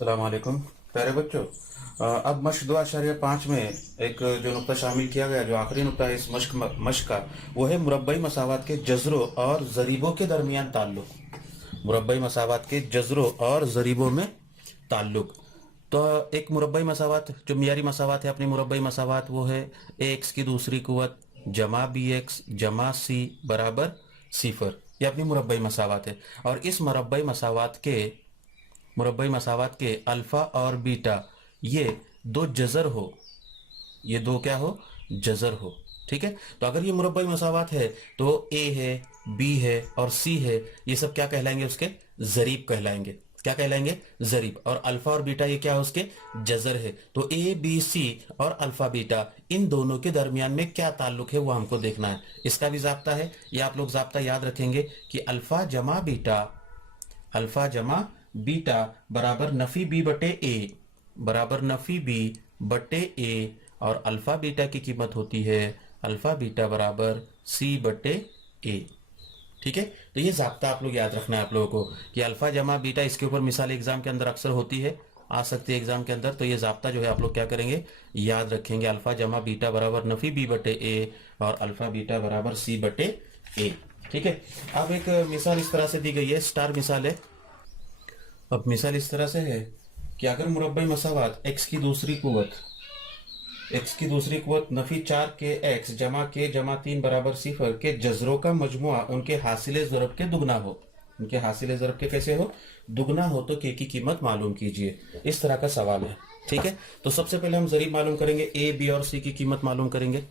अस्सलाम वालेकुम प्यारे बच्चों। अब मश्क 2.5 में एक जो नुक्ता शामिल किया गया, जो आखिरी नुक्ता है इस मश्क का, वो है मुरब्बई मसावात के जज़रों और ज़रीबों के दरमियान ताल्लुक। मुरब्बई मसावात के जज़रों और ज़रीबों में ताल्लुक। तो एक मुरब्बई मसावात, जो मियारी मसावात है अपनी मुरब्बई मसावात, वो है एक्स की दूसरी कुव्वत जमा बी एक्स जमा सी बराबर सिफर। ये अपनी मुरब्बई मसावात है। और इस मुरब्बई मसावात के अल्फा और बीटा ये दो जज़र हो, ये दो क्या हो, जज़र हो। ठीक है, तो अगर ये मुरब्बई मसावात है तो ए है, बी है और सी है, ये सब क्या कहलाएंगे, उसके जरीब कहलाएंगे। क्या कहलाएंगे, जरीब। और अल्फा और बीटा ये क्या है, उसके जज़र है। तो ए बी सी और अल्फा बीटा, इन दोनों के दरमियान में क्या ताल्लुक है वो हमको देखना है। इसका भी जाब्ता है, ये आप लोग जाब्ता याद रखेंगे कि अल्फा जमा बीटा बराबर नफी बी बटे ए, बराबर नफी बी बटे ए। और अल्फा बीटा की कीमत होती है अल्फा बीटा बराबर सी बटे ए। ठीक है, तो ये जाब्ता आप लोग याद रखना है आप लोगों को कि अल्फा जमा बीटा, इसके ऊपर मिसाल एग्जाम के अंदर अक्सर होती है, आ सकती है एग्जाम के अंदर। तो ये जाब्ता जो है आप लोग क्या करेंगे, याद रखेंगे। अल्फा जमा बीटा बराबर नफी बी बटे ए और अल्फा बीटा बराबर सी बटे ए। ठीक है, अब एक मिसाल इस तरह से दी गई है, स्टार मिसाल है। अब मिसाल इस तरह से है कि अगर मुरब्बई मसावात x की दूसरी कुव्वत नफी 4 के x जमा के जमा 3 बराबर सिफर के जज़रों का मजमुआ उनके हासिले ज़रब के दुगना हो। उनके हासिले ज़रब के कैसे हो, दुगना हो तो के की कीमत मालूम कीजिए। इस तरह का सवाल है। ठीक है, तो सबसे पहले हम ज़रीब मालूम करेंगे, ए बी और सी की कीमत मालूम करेंगे।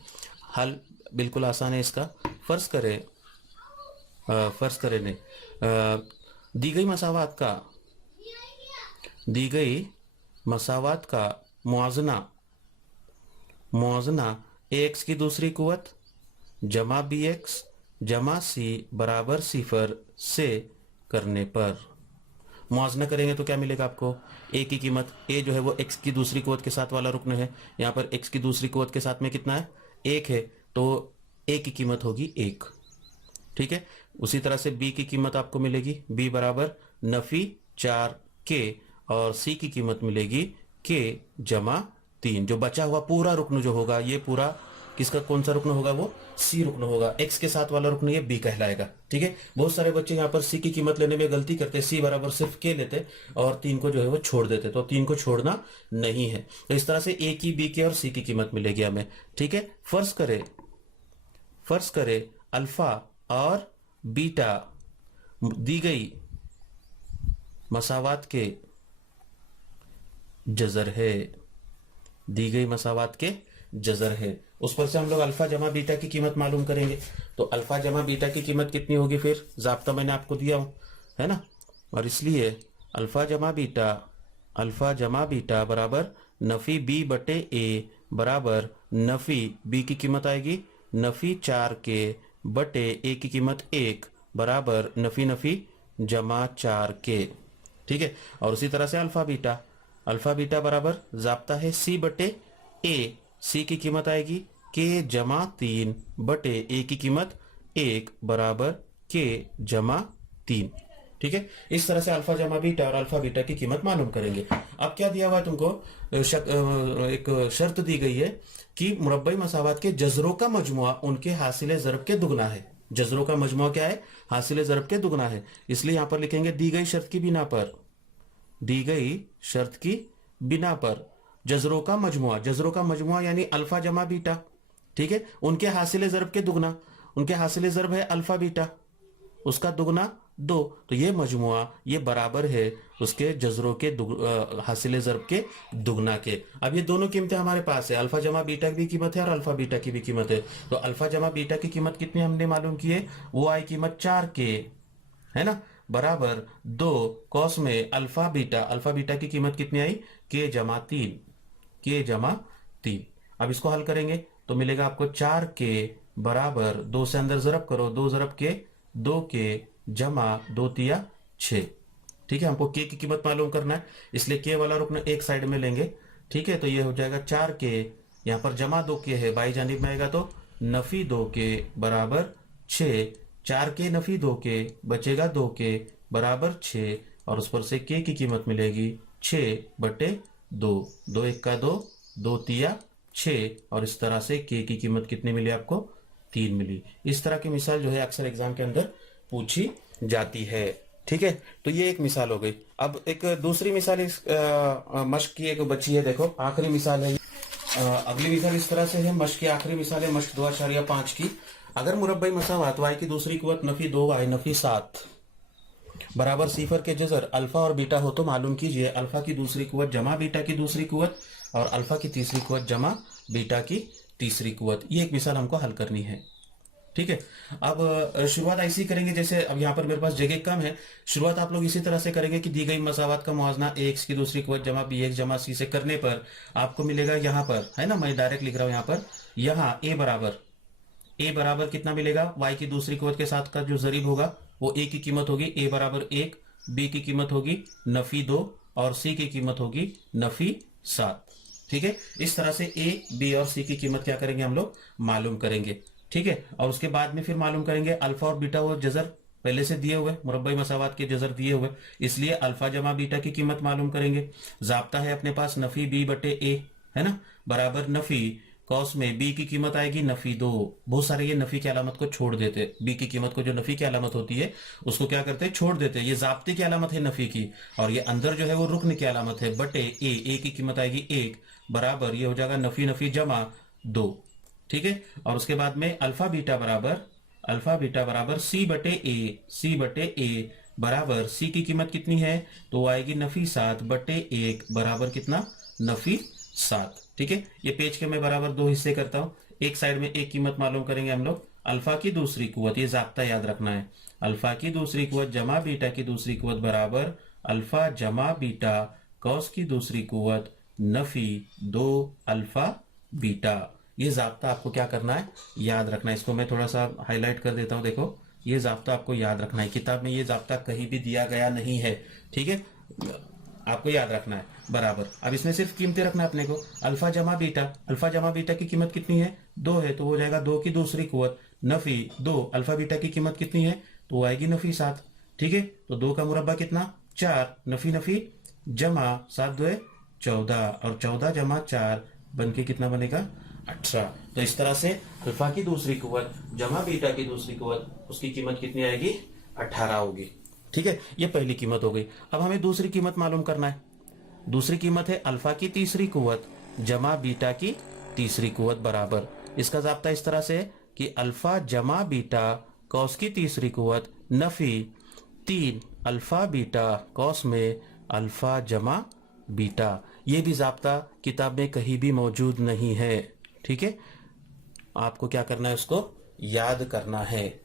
हल बिल्कुल आसान है इसका। फर्ज करें दी गई मसावात का मुआजना एक्स की दूसरी कुव्वत जमा बी एक्स जमा सी बराबर सिफर से करने पर मुआजना करेंगे तो क्या मिलेगा आपको, ए की कीमत, ए जो है वो एक्स की दूसरी कुव्वत के साथ वाला रुकन है। यहाँ पर एक्स की दूसरी कुव्वत के साथ में कितना है, एक है, तो ए की कीमत होगी 1। ठीक है, उसी तरह से बी की कीमत आपको मिलेगी, बी बराबर नफी 4 के और सी की कीमत मिलेगी के जमा 3। जो बचा हुआ पूरा रुकन जो होगा, ये पूरा किसका, कौन सा रुकन होगा, वो सी रुकन होगा। एक्स के साथ वाला रुकन ये बी कहलाएगा। ठीक है, बहुत सारे बच्चे यहाँ पर सी की कीमत लेने में गलती करते, सी बराबर सिर्फ के लेते और 3 को जो है वो छोड़ देते, तो 3 को छोड़ना नहीं है। तो इस तरह से ए की, बी की और सी की कीमत मिलेगी हमें। ठीक है, फर्ज करे अल्फा और बीटा दी गई मसावात के जज़र है, दी गई मसावात के जज़र है। उस पर से हम लोग अल्फा जमा बीटा की कीमत मालूम करेंगे। तो अल्फा जमा बीटा की कीमत कितनी होगी, फिर जाब्ता मैंने आपको दिया हूं, है ना। और इसलिए अल्फा जमा बीटा बराबर नफी बी बटे ए बराबर नफी बी की कीमत आएगी नफी 4 के बटे ए की कीमत 1 बराबर नफी जमा 4 के। ठीक है, और उसी तरह से अल्फा बीटा बराबर जाब्ता है सी बटे ए, सी की कीमत आएगी के जमा 3 बटे ए की कीमत 1 बराबर के जमा 3। ठीक है, इस तरह से अल्फा जमा बीटा और अल्फा बीटा की कीमत मालूम करेंगे। अब क्या दिया हुआ है तुमको, एक शर्त दी गई है कि मुरब्बई मसावात के जज़रों का मजमुआ उनके हासिले ज़रब के दुगना है। जज़रों का मजमुआ क्या है, हासिले ज़रब के दुगना है। इसलिए यहां पर लिखेंगे दी गई शर्त की बिना पर जज़रों का मजमुआ यानी अल्फा जमा बीटा। ठीक है, उनके हासिले ज़रब के दुगना, उनके हासिले ज़रब है अल्फा बीटा, उसका दुगना 2, तो ये मजमुआ ये बराबर है उसके जज़रों के हासिले ज़रब के दुगना के। अब ये दोनों कीमतें हमारे पास है, अल्फा जमा बीटा की भी कीमत है और अल्फा बीटा की भी कीमत है। तो अल्फा जमा बीटा की कीमत कितनी हमने मालूम की है, वो आई कीमत 4 के, है ना, बराबर 2 कॉस में अल्फा बीटा की कीमत कितनी आई, के जमा 3। अब इसको हल करेंगे तो मिलेगा आपको 4 के बराबर 2 से अंदर ज़रब करो, 2 ज़रब के 2 के जमा 2 तिया 6। ठीक है, हमको के की कीमत मालूम करना है, इसलिए के वाला रुकन एक साइड में लेंगे। ठीक है, तो ये हो जाएगा 4 के, यहाँ पर जमा 2 के है, बाई जानिब में आएगा तो नफी 2 के बराबर 6। 4 के नफी 2 के बचेगा 2 के बराबर 6 और उस पर से के की कीमत मिलेगी 6/2, 2 1 का 2, 2 तिया 6, और इस तरह से k की कीमत कितनी मिली आपको? 3 मिली। इस तरह की मिसाल जो है अक्सर एग्जाम के अंदर पूछी जाती है। ठीक है, तो ये एक मिसाल हो गई। अब एक दूसरी मिसाल इस मश्क की एक बची है, देखो आखिरी मिसाल है। अगली मिसाल इस तरह से है, मश्क की आखिरी मिसाल है, मश्क 2.5 की। अगर मुरब्बई मसावात y की दूसरी कुव्वत नफी 2y नफी 7 बराबर सिफर के जजर अल्फा और बीटा हो तो मालूम कीजिए अल्फा की दूसरी कुव्वत जमा बीटा की दूसरी कुव्वत और अल्फा की तीसरी कुव्वत जमा बीटा की तीसरी कुव्वत। ये एक मिसाल हमको हल करनी है। ठीक है, अब शुरुआत ऐसी करेंगे जैसे अब यहाँ पर मेरे पास जगह कम है। शुरुआत आप लोग इसी तरह से करेंगे कि दी गई मसावात का मुआवजना ax की दूसरी कुव्वत जमा bx जमा c से करने पर आपको मिलेगा यहाँ पर, है ना, मैं डायरेक्ट लिख रहा हूँ यहाँ पर, यहाँ a बराबर कितना मिलेगा? y की दूसरी कुव्वत के साथ का जो जरीब होगा वो a की कीमत होगी a बराबर 1, b की कीमत होगी नफी 2 और c की कीमत होगी नफी 7। ठीक है, इस तरह से a, b और c की कीमत क्या करेंगे हम लोग? मालूम करेंगे। ठीक है, और उसके बाद में फिर मालूम करेंगे अल्फा और बीटा वो जजर पहले से दिए हुए, मुरब्बई मसावात के जजर दिए हुए, इसलिए अल्फा जमा बीटा की कीमत मालूम करेंगे। जाब्ता है अपने पास नफी b/a, है ना, बराबर नफी कॉस में b की कीमत आएगी नफी 2। बहुत सारे ये नफी की अलामत को छोड़ देते, b की कीमत को, जो नफी की अलामत होती है उसको क्या करते हैं? छोड़ देते। ये जाब्ते की अलामत है नफी की, और ये अंदर जो है वो रुकन की अलामत है, बटे a की कीमत आएगी 1 बराबर, ये हो जाएगा नफी नफी जमा 2। ठीक है, और उसके बाद में अल्फा बीटा बराबर c/a बराबर c की कीमत कितनी है? तो आएगी नफी 7/1 बराबर कितना? नफी 7। ठीक है, ये पेज के मैं बराबर 2 हिस्से करता हूं। एक साइड में एक कीमत मालूम करेंगे हम लोग अल्फा की दूसरी कुव्वत, ये जाब्ता याद रखना है, अल्फा की दूसरी कुव्वत जमा बीटा की दूसरी कुव्वत बराबर अल्फा जमा बीटा कॉस की दूसरी कुव्वत नफी 2 अल्फा बीटा। ये जाब्ता आपको क्या करना है? याद रखना है। इसको मैं थोड़ा सा हाईलाइट कर देता हूं, देखो ये जाब्ता आपको याद रखना है, किताब में ये जाब्ता कहीं भी दिया गया नहीं है। ठीक है, आपको याद रखना है बराबर। अब इसमें सिर्फ कीमतें रखना है अपने को, अल्फा जमा बीटा की कीमत कितनी है? 2 है, तो हो जाएगा 2 की दूसरी कुव्वत नफी 2, अल्फा बीटा की कीमत कितनी है? तो आएगी नफी 7। ठीक है, तो 2 का मुरब्बा कितना? 4, नफी नफी जमा 7 2 14, और 14 जमा 4 बन के कितना बनेगा? 18। तो इस तरह से अल्फा की दूसरी कुव्वत जमा बीटा की दूसरी कुव्वत, उसकी कीमत कितनी आएगी? 18 होगी। ठीक है, ये पहली कीमत हो गई। अब हमें दूसरी कीमत मालूम करना है। दूसरी कीमत है अल्फा की तीसरी कुव्वत जमा बीटा की तीसरी कुव्वत बराबर, इसका जाब्ता इस तरह से है कि अल्फा जमा बीटा कॉस की तीसरी कुव्वत नफी 3 अल्फा बीटा कॉस में अल्फा जमा बीटा। ये भी जाब्ता किताब में कहीं भी मौजूद नहीं है। ठीक है, आपको क्या करना है? उसको याद करना है।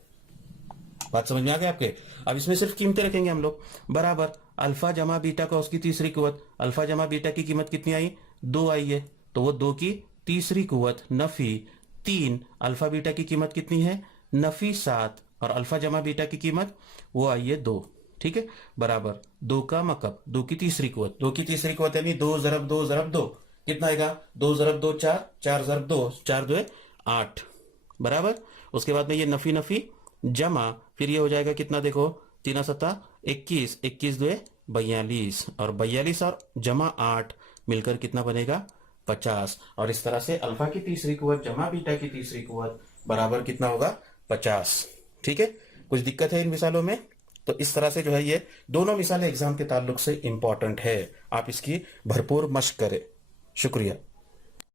बात समझ में आ गई आपके? अब इसमें सिर्फ कीमतें रखेंगे हम लोग बराबर अल्फा जमा बीटा का उसकी तीसरी कुव्वत, अल्फा जमा बीटा की कीमत कितनी आई? 2 आई है, तो वो 2 की तीसरी कुव्वत नफी 3 अल्फा बीटा की कीमत कितनी है? नफी 7, और अल्फा जमा बीटा की कीमत वो आई है 2। ठीक है, बराबर 2 का मकब 2 की तीसरी कुव्वत यानी 2 ज़रब 2 ज़रब 2 कितना आएगा? 2 ज़रब 2 4, 4 ज़रब 2 4 2 8 बराबर। उसके बाद में ये नफी नफी जमा, फिर ये हो जाएगा कितना? देखो 3 7 21, 21 2 42, और 42 और जमा 8 मिलकर कितना बनेगा? 50। और इस तरह से अल्फा की तीसरी कुव्वत जमा बीटा की तीसरी कुव्वत बराबर कितना होगा? 50। ठीक है, कुछ दिक्कत है इन मिसालों में? तो इस तरह से जो है ये दोनों मिसालें एग्जाम के ताल्लुक से इंपॉर्टेंट है, आप इसकी भरपूर मश्क करें। शुक्रिया।